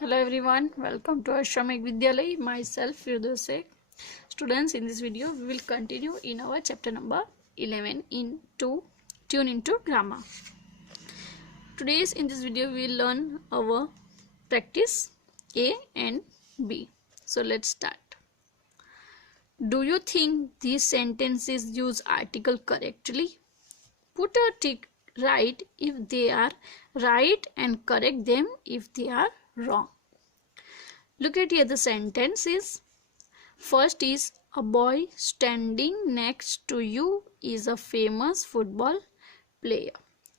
Hello everyone, welcome to Ashramik Vidyalay. Myself Firdaus Sheikh. Students, in this video we will continue in our chapter number 11 into Tune into Grammar. Today's in this video we will learn our practice A and B. So let's start. Do you think these sentences use article correctly? Put a tick right if they are right and correct them if they are wrong. Look at here the sentences. First is, a boy standing next to you is a famous football player.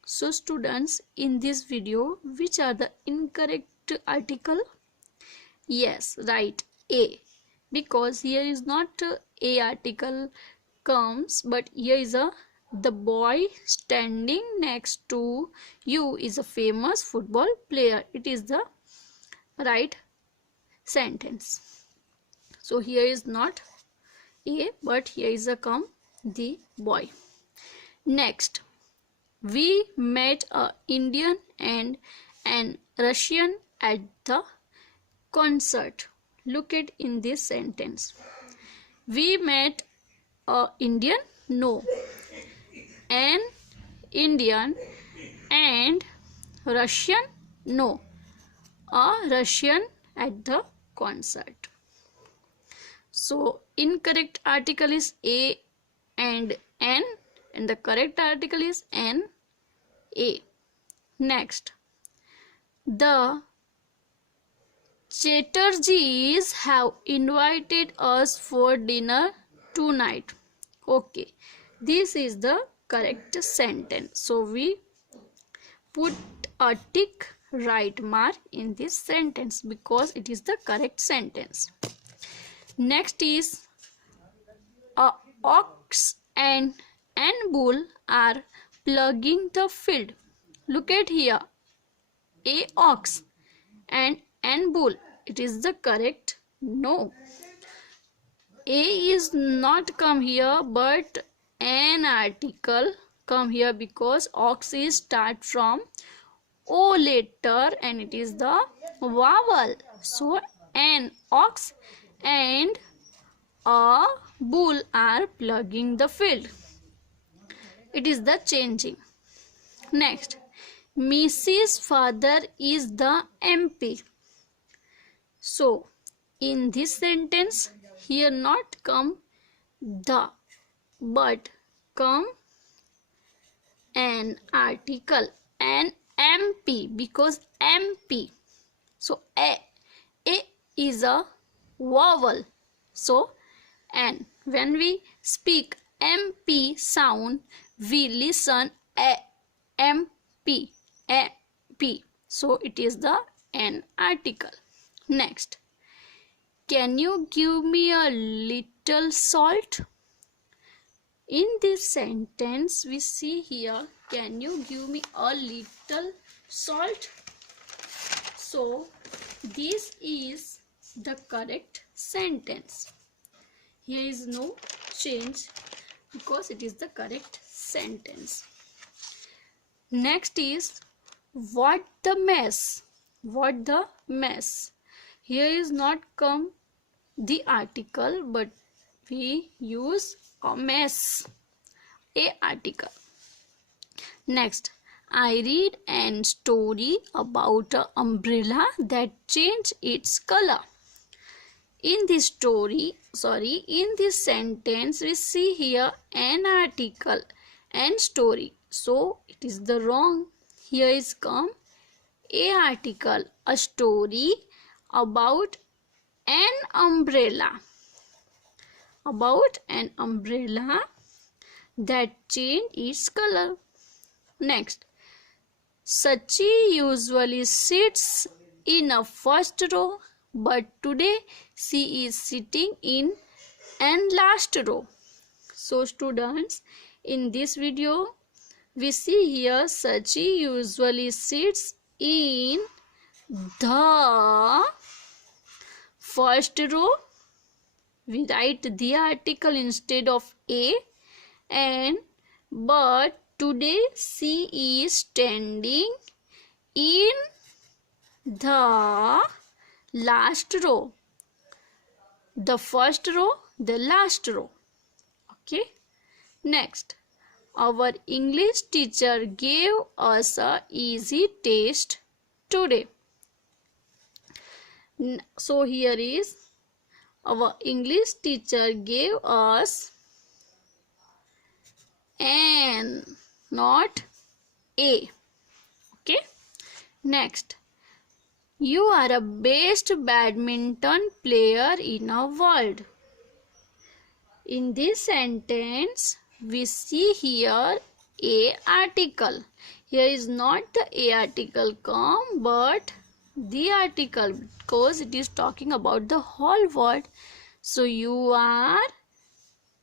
So students, in this video, which are the incorrect article? Yes, right, A. Because here is not A article comes, but here is the boy standing next to you is a famous football player. It is the right sentence. So here is not A, but here is a come the boy. Next, we met a Indian and an Russian at the concert. Look at in this sentence. We met a Indian, no. An Indian and Russian, no. A Russian at the concert. So incorrect article is A and N, and the correct article is N, A. Next, the Chatterjees have invited us for dinner tonight. Okay, this is the correct sentence. So we put a tick right mark in this sentence because it is the correct sentence. Next is, a ox and an bull are ploughing the field. Look at here, a ox and an bull. It is the correct? No. A is not come here, but an article come here because ox is start from O letter and it is the vowel. So an ox and a bull are ploughing the field. It is the changing. Next, Mrs. father is the MP. So in this sentence, here not come the, but come an article, an MP, because MP. So A is a vowel. So and when we speak MP sound, we listen A, MP, AP. So it is the an article. Next, can you give me a little salt? In this sentence, we see here, can you give me a little salt? So this is the correct sentence. Here is no change because it is the correct sentence. Next is, what the mess? What the mess? Here is not come the article, but we use a mess, a article. Next, I read an story about an umbrella that changed its color. In this sentence, we see here an article and story. So it is the wrong. Here is come a article, a story about an umbrella. About an umbrella that changed its color. Next, Sachi usually sits in a first row, but today she is sitting in an last row. So students, in this video, we see here Sachi usually sits in the first row. We write the article instead of A, and but today she is standing in the last row, the first row, the last row. Okay. Next, our English teacher gave us a easy test today. So here is our English teacher gave us an, not a. Okay. Next, you are a best badminton player in a world. In this sentence, we see here a article. Here is not the a article come, but the article, because it is talking about the whole world. So you are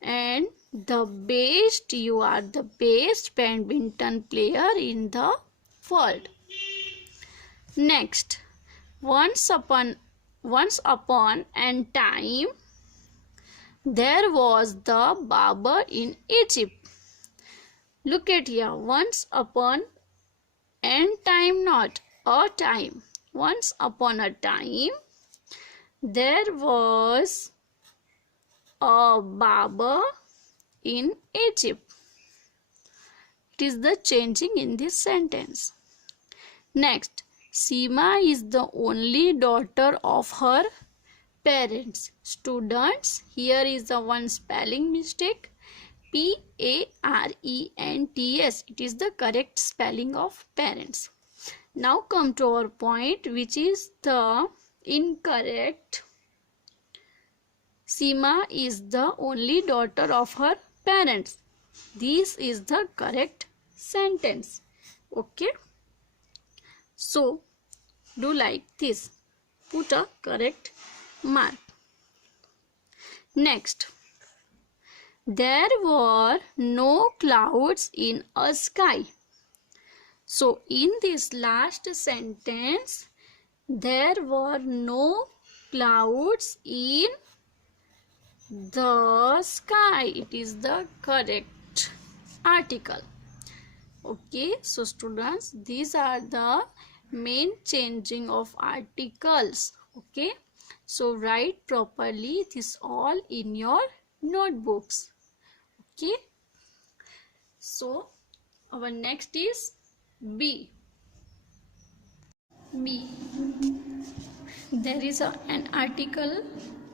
and the best, you are the best badminton player in the world. Next, once upon a time, there was the barber in Egypt. Look at here. Once upon a time, not a time. Once upon a time, there was a barber in Egypt. It is the changing in this sentence. Next, Seema is the only daughter of her parents. Students, here is the one spelling mistake. Parents. It is the correct spelling of parents. Now come to our point, which is the incorrect. Seema is the only daughter of her parents. This is the correct sentence. Okay. So, do like this. Put a correct mark. Next, there were no clouds in a sky. So, in this last sentence, there were no clouds in the sky. It is the correct article. Okay, so students, these are the main changing of articles. Okay, so write properly this all in your notebooks. Okay, so our next is B. There is an article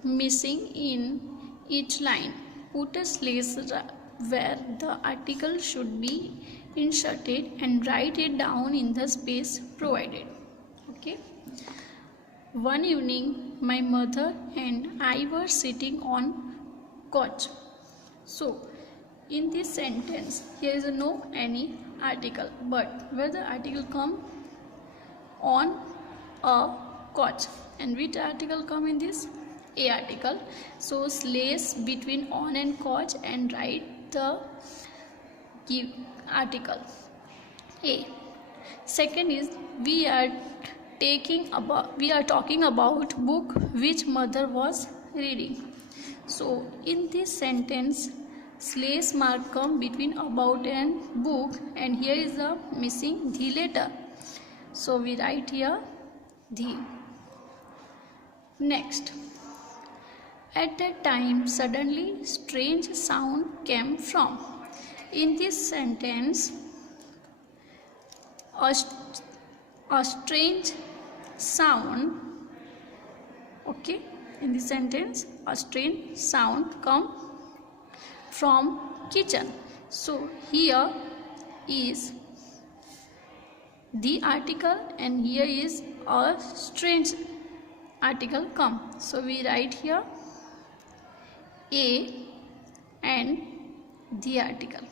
missing in each line. Put a slash where the article should be inserted and write it down in the space provided. Okay. One evening, my mother and I were sitting on couch. So, in this sentence, here is no any article, but where the article come on a couch, and which article come in this? A article. So slash between on and couch and write the give article A. Second is we are talking about book which mother was reading. So in this sentence, slash mark come between about and book, and here is the missing the letter. So we write here the. Next, at that time suddenly strange sound came from. In this sentence, a strange sound, okay, in this sentence a strange sound come from kitchen. So here is the article and here is a strange article come. So we write here A and the article.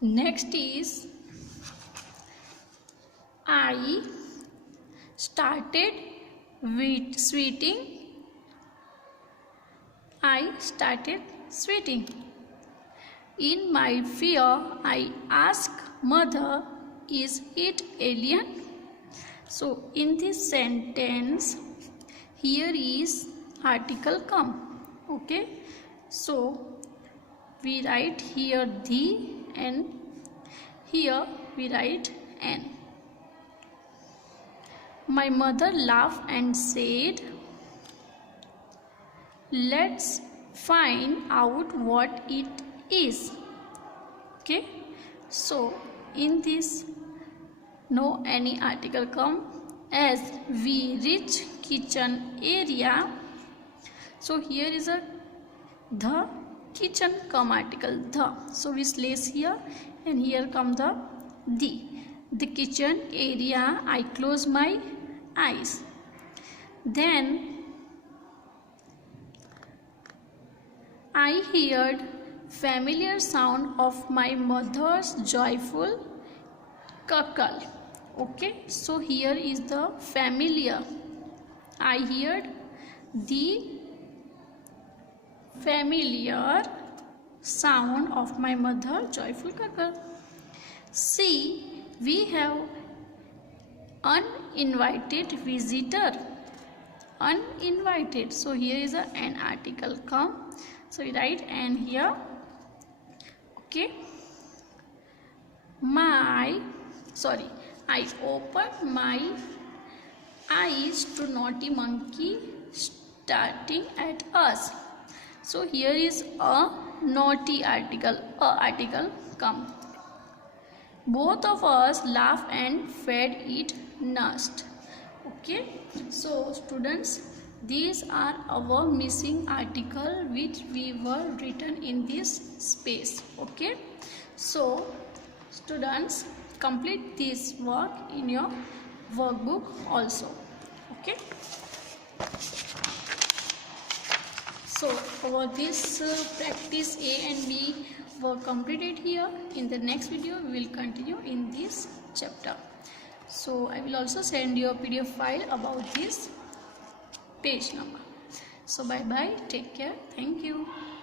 Next is I started sweating. I started sweating. In my fear, I asked mother, is it alien? So in this sentence, here is article come. Okay. So we write here the and here we write an. My mother laughed and said, let's find out what it is. Okay, so in this no any article come. As we reach kitchen area, so here is a the kitchen come article the, so we place here and here come the kitchen area. I close my eyes, then I heard familiar sound of my mother's joyful cackle. Okay, so here is the familiar. I heard the familiar sound of my mother joyful cackle. See, we have uninvited visitor. Uninvited, so here is an article come, so we write and here. Okay, I opened my eyes to naughty monkey starting at us. So here is a naughty article, come. Both of us laughed and fed it nest. Okay, so students, these are our missing article which we were written in this space. Okay, so students, complete this work in your workbook also. Okay, so for this practice A and B were completed here. In the next video we will continue in this chapter. So I will also send you a PDF file about this page number. So bye bye, take care, thank you.